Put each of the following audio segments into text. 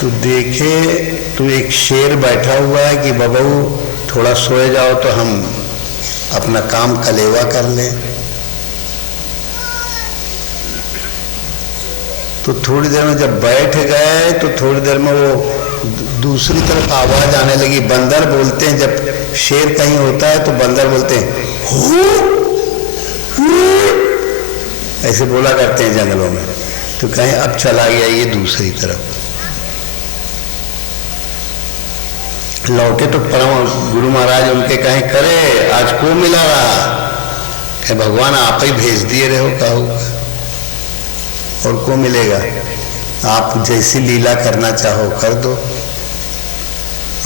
तो देखे तो एक शेर बैठा हुआ है कि बबू थोड़ा सोए जाओ तो हम अपना काम कलेवा कर लें। तो थोड़ी देर में जब बैठ गए तो थोड़ी देर में वो दूसरी तरफ आवाज आने लगी। बंदर बोलते हैं, जब शेर कहीं होता है तो बंदर बोलते हैं ऐसे बोला करते हैं जंगलों में। तो कहीं अब चला गया ये दूसरी तरफ। लौटे तो परम गुरु महाराज उनके कहे करे आज को मिला रहा, कहे भगवान आप ही भेज दिए रहे हो, कहो और को मिलेगा, आप जैसी लीला करना चाहो कर दो।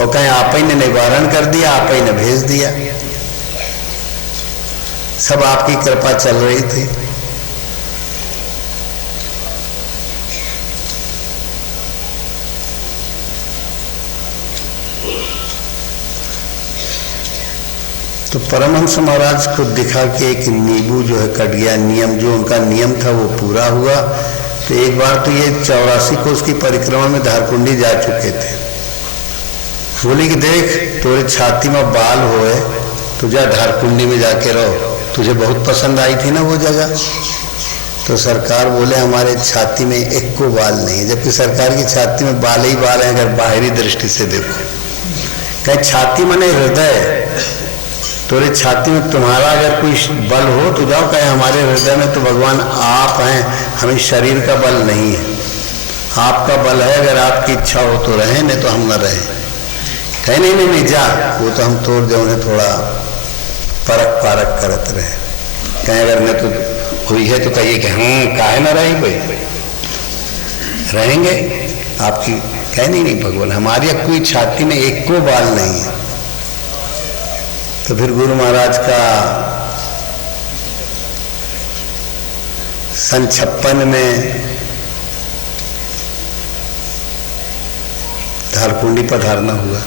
और कहे आप ही ने निवारण कर दिया, आप ही ने भेज दिया, सब आपकी कृपा चल रही थी। तो परमहंस महाराज को दिखा कि एक नींबू जो है कट गया, नियम जो उनका नियम था वो पूरा हुआ। तो एक बार तो ये 84 कोस की परिक्रमा में धारकुंडी जा चुके थे। बोली कि देख तोरे छाती में बाल होए तो जा धारकुंडी में जाके रहो, तुझे बहुत पसंद आई थी ना वो जगह। तो सरकार बोले हमारे छाती में एक को बाल नहीं, जबकि सरकार की छाती में बाल ही बाल है अगर बाहरी दृष्टि से देखो। कहे छाती माने हृदय, तोरे छाती में तुम्हारा अगर कोई बल हो तो जाओ, कहे हमारे हृदय में तो भगवान आप हैं, हमें शरीर का बल नहीं है, आपका बल है, अगर आपकी इच्छा हो तो रहें, नहीं तो हम न रहें। कहे नहीं नहीं नहीं जा, वो तो हम तोड़ जो उन्हें थोड़ा परख पारक करत रहे। कहे अगर न तो हुई है तो कहिए कि हम काहे ना रहे भाई, रहेंगे आपकी। कहे नहीं नहीं भगवान हमारी कोई छाती में एक को बाल नहीं है। तो फिर गुरु महाराज का सन 56 में धारकुंडी पधारना हुआ।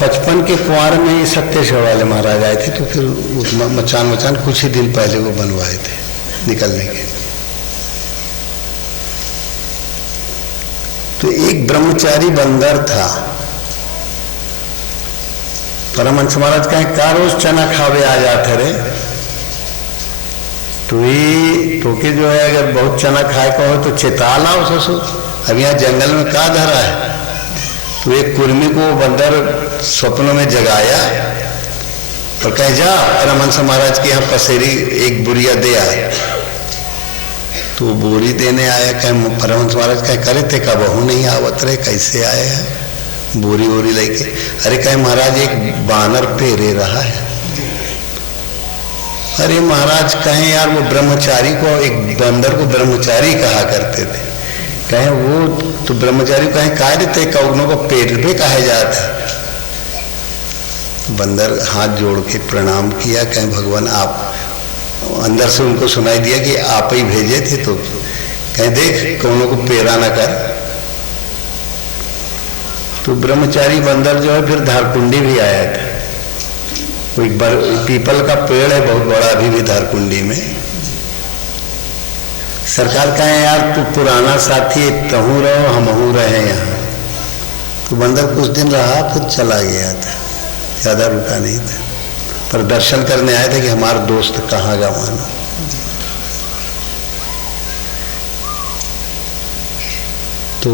55 के कुंवर में ही सत्येश्वर वाले महाराज आए थे, तो फिर मचान कुछ ही दिन पहले वो बनवाए थे निकलने के। तो एक ब्रह्मचारी बंदर था। परमहंस महाराज कहे का रोज चना खावे आ जाते रे, तो ये तोके जो है अगर बहुत चना खाए का हो तो चिता लाओ ससुर, अब यहाँ जंगल में का धरा है। तो एक कुर्मी को बंदर स्वप्नों में जगाया और कहे जा परमहंस महाराज के यहाँ पसेरी एक बुरिया दे आए। तो वो बोरी देने आया। कहे परमहंस महाराज कहे करे थे का बहू नहीं आवत रहे, कैसे आए हैं बोरी वोरी लेके। अरे कहे महाराज एक बानर पेरे रहा है। अरे महाराज कहे यार वो ब्रह्मचारी को, एक बंदर को ब्रह्मचारी कहा करते थे। कहे वो तो ब्रह्मचारी कहे कार्य थे कौनों को पेट पे कहे जाता। बंदर हाथ जोड़ के प्रणाम किया। कहे भगवान आप, अंदर से उनको सुनाई दिया कि आप ही भेजे थे। तो कहे देख कौनों को पेरा ना कर। तो ब्रह्मचारी बंदर जो है फिर धारकुंडी भी आया था। एक पीपल का पेड़ है बहुत बड़ा अभी भी धारकुंडी में। सरकार कहे यार तू पुराना साथी, तहू रहो हमहू रहे यहाँ। तो बंदर कुछ दिन रहा फिर चला गया था, ज्यादा रुका नहीं था, पर दर्शन करने आए थे कि हमारा दोस्त कहाँ गा मानो। तो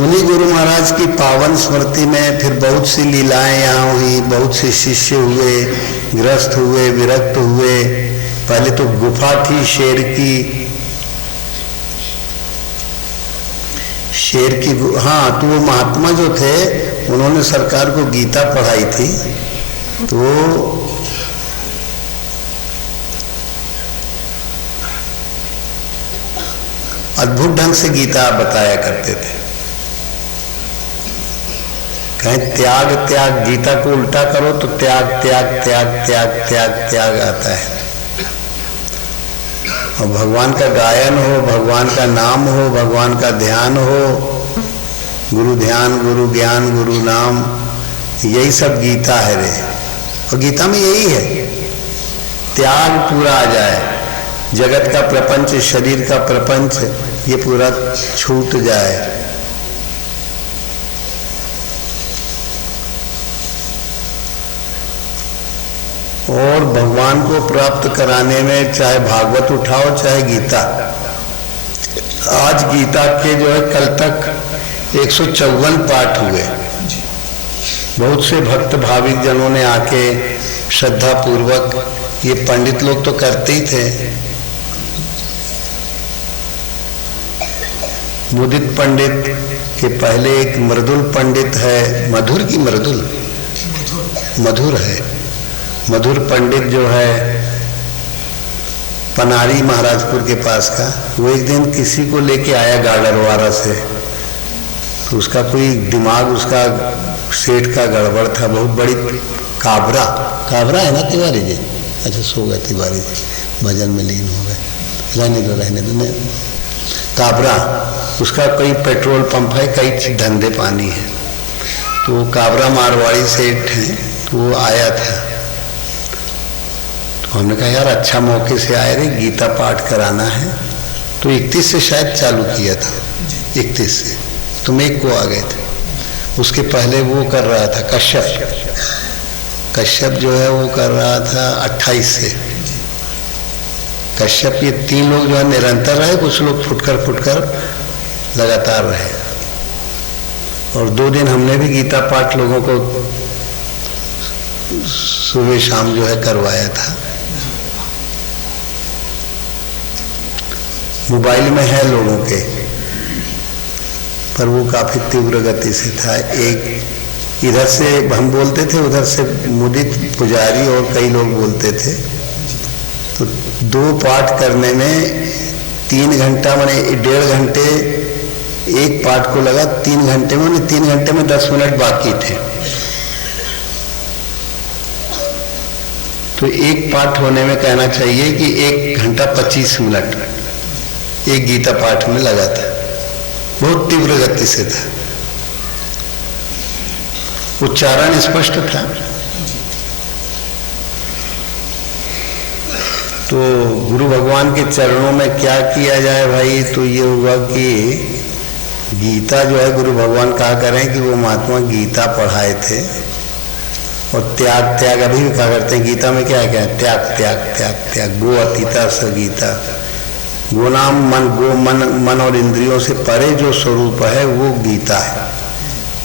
उन्हीं गुरु महाराज की पावन स्मृति में फिर बहुत सी लीलाएं यहाँ हुई, बहुत से शिष्य हुए, ग्रस्त हुए, विरक्त हुए। पहले तो गुफा थी शेर की, हाँ। तो वो महात्मा जो थे उन्होंने सरकार को गीता पढ़ाई थी। तो अद्भुत ढंग से गीता बताया करते थे। कहें त्याग त्याग, गीता को उल्टा करो तो त्याग त्याग त्याग त्याग त्याग त्याग आता है। और भगवान का गायन हो, भगवान का नाम हो, भगवान का ध्यान हो, गुरु ध्यान, गुरु ज्ञान, गुरु नाम, यही सब गीता है रे। और गीता में यही है, त्याग पूरा आ जाए। जगत का प्रपंच, शरीर का प्रपंच ये पूरा छूट जाए। और भगवान को प्राप्त कराने में चाहे भागवत उठाओ चाहे गीता, आज गीता के जो है कल तक 154 पाठ हुए। बहुत से भक्त भाविक जनों ने आके श्रद्धा पूर्वक, ये पंडित लोग तो करते ही थे, मुदित पंडित के पहले एक मृदुल पंडित है, मधुर की मृदुल, मधुर है, मधुर पंडित जो है पनारी महाराजपुर के पास का, वो एक दिन किसी को लेके आया गाडरवारा से, तो उसका कोई दिमाग, उसका सेठ का गड़बड़ था, बहुत बड़ी काबरा, काबरा है ना तिवारी जी, अच्छा सो गए तिवारी जी, भजन में लीन हो गए, रहने दो नहीं, काबरा, उसका कोई पेट्रोल पंप है, कई धंधे पानी है, तो काबरा मारवाड़ी सेठ है, तो वो आया था, तो हमने कहा यार अच्छा मौके से आए रे, गीता पाठ कराना है, तो 31 से शायद चालू किया था, 31 से तुम एक को आ गए थे, उसके पहले वो कर रहा था कश्यप जो है वो कर रहा था 28 से, कश्यप, ये 3 लोग जो है निरंतर रहे, कुछ लोग फुटकर लगातार रहे, और 2 दिन हमने भी गीता पाठ लोगों को सुबह शाम जो है करवाया था। मोबाइल में है लोगों के, पर वो काफी तीव्र गति से था। एक इधर से हम बोलते थे, उधर से मुदित पुजारी और कई लोग बोलते थे, तो 2 पाठ करने में 3 घंटा माने 1.5 घंटे एक पाठ को लगा, 3 घंटे में 3 घंटे में 10 मिनट बाकी थे, तो एक पाठ होने में कहना चाहिए कि 1 घंटा 25 मिनट एक गीता पाठ में लगा था, बहुत तीव्र गति से था, उच्चारण स्पष्ट था। तो गुरु भगवान के चरणों में क्या किया जाए भाई, तो ये हुआ कि गीता जो है गुरु भगवान कहा करें कि वो महात्मा गीता पढ़ाए थे, और त्याग अभी भी कहा करते हैं, गीता में क्या है, त्याग गो अतीता स गीता, गो नाम मन और इंद्रियों से परे जो स्वरूप है वो गीता है,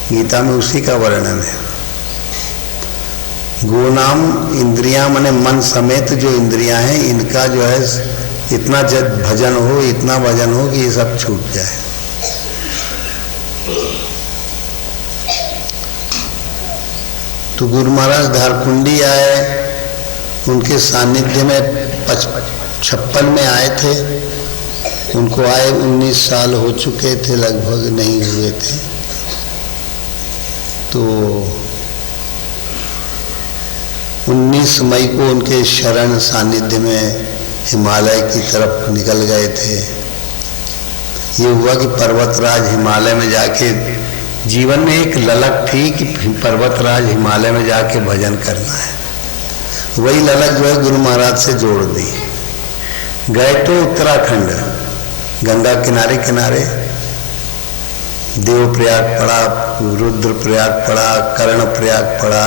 गीता में उसी का वर्णन है। गो नाम इंद्रियां माने मन समेत जो इंद्रियां हैं, इनका जो है इतना भजन हो, इतना भजन हो कि ये सब छूट जाए। तो गुरु महाराज धारकुंडी आए, उनके सानिध्य में 56 में आए थे, उनको आए 19 साल हो चुके थे, लगभग नहीं हुए थे, तो 19 मई को उनके शरण सानिध्य में हिमालय की तरफ निकल गए थे। ये हुआ कि पर्वतराज हिमालय में जाके, जीवन में एक ललक थी कि पर्वतराज हिमालय में जाके भजन करना है, वही ललक जो है गुरु महाराज से जोड़ दी। गए तो उत्तराखंड, गंगा किनारे किनारे, देवप्रयाग पड़ा, रुद्रप्रयाग पड़ा, कर्णप्रयाग पड़ा,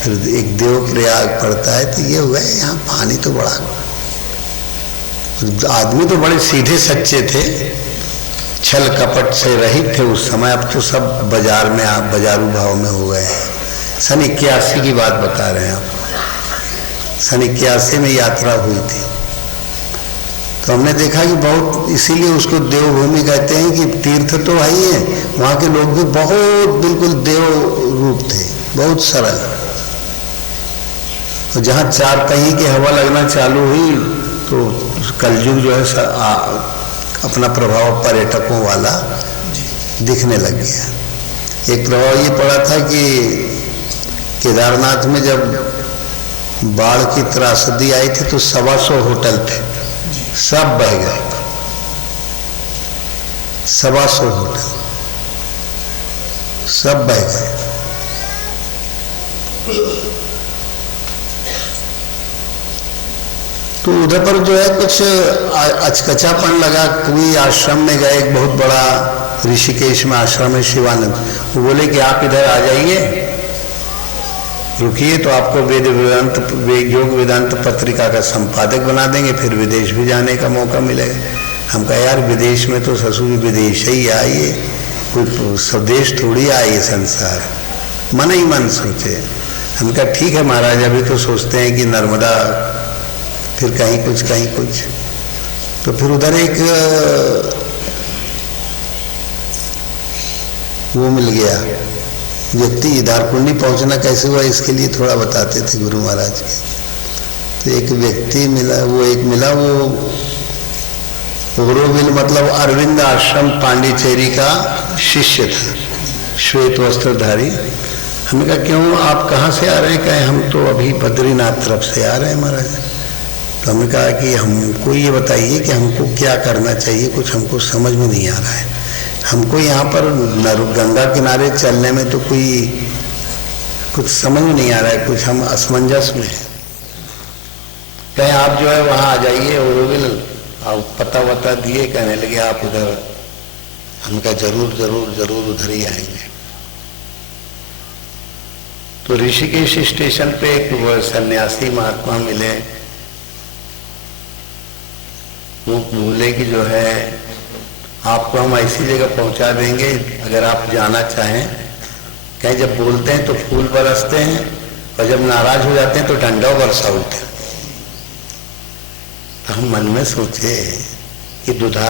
फिर एक देवप्रयाग पड़ता है। तो ये हुआ यहाँ पानी तो बड़ा, आदमी तो बड़े सीधे सच्चे थे, छल कपट से रहित थे उस समय। अब तो सब बाजार में, आप बाजारू भाव में हो गए हैं। सन 81 की बात बता रहे हैं आपको, सन 81 में यात्रा हुई थी, तो हमने देखा कि बहुत, इसीलिए उसको देवभूमि कहते हैं कि तीर्थ तो भाई है, वहाँ के लोग भी बहुत बिल्कुल देव रूप थे, बहुत सरल। तो जहाँ 4 पहिए की हवा लगना चालू हुई तो कलयुग जो है अपना प्रभाव पर्यटकों वाला दिखने लग गया। एक प्रभाव ये पड़ा था कि केदारनाथ में जब बाढ़ की त्रासदी आई थी तो 125 होटल थे, सब बह गए, 125 होटल सब बह गए। तो तो उधर पर जो है कुछ अचकचापन लगा। कोई आश्रम में गए, एक बहुत बड़ा ऋषिकेश में आश्रम है शिवानंद, वो बोले कि आप इधर आ जाइए, रुकिए तो आपको योग वेदांत पत्रिका का संपादक बना देंगे, फिर विदेश भी जाने का मौका मिलेगा। हम कहा यार विदेश में तो ससुर विदेश ही आइए, कोई स्वदेश थोड़ी आइए संसार, मन ही मन सोचे। हम कहा ठीक है महाराज, अभी तो सोचते हैं कि नर्मदा, फिर कहीं कुछ। तो फिर उधर एक वो मिल गया व्यक्ति। दारकुंडी पहुंचना कैसे हुआ इसके लिए थोड़ा बताते थे गुरु महाराज के। तो एक व्यक्ति मिला, वो ओरोविल मतलब अरविंद आश्रम पांडिचेरी का शिष्य था, श्वेत वस्त्रधारी। हमने कहा क्यों, आप कहाँ से आ रहे हैं? कहे हम तो अभी बद्रीनाथ तरफ से आ रहे हैं महाराज। तो हमने कहा कि हमको ये बताइए कि हमको क्या करना चाहिए, कुछ हमको समझ में नहीं आ रहा है। हमको यहाँ पर गंगा किनारे चलने में तो कुछ समझ में नहीं आ रहा है, कुछ हम असमंजस में हैं। कहें आप जो है वहाँ आ जाइए ओरोविल, और पता वता दिए। कहने लगे आप उधर। हम कहा जरूर उधर ही आएंगे। तो ऋषिकेश स्टेशन पे एक सन्यासी महात्मा मिले। वो बोले कि जो है आपको हम ऐसी जगह पहुंचा देंगे अगर आप जाना चाहें। कहीं जब बोलते हैं तो फूल बरसते हैं, और जब नाराज हो जाते हैं तो डंडा बरसा उठते हैं। तो हम मन में सोचे कि दुधा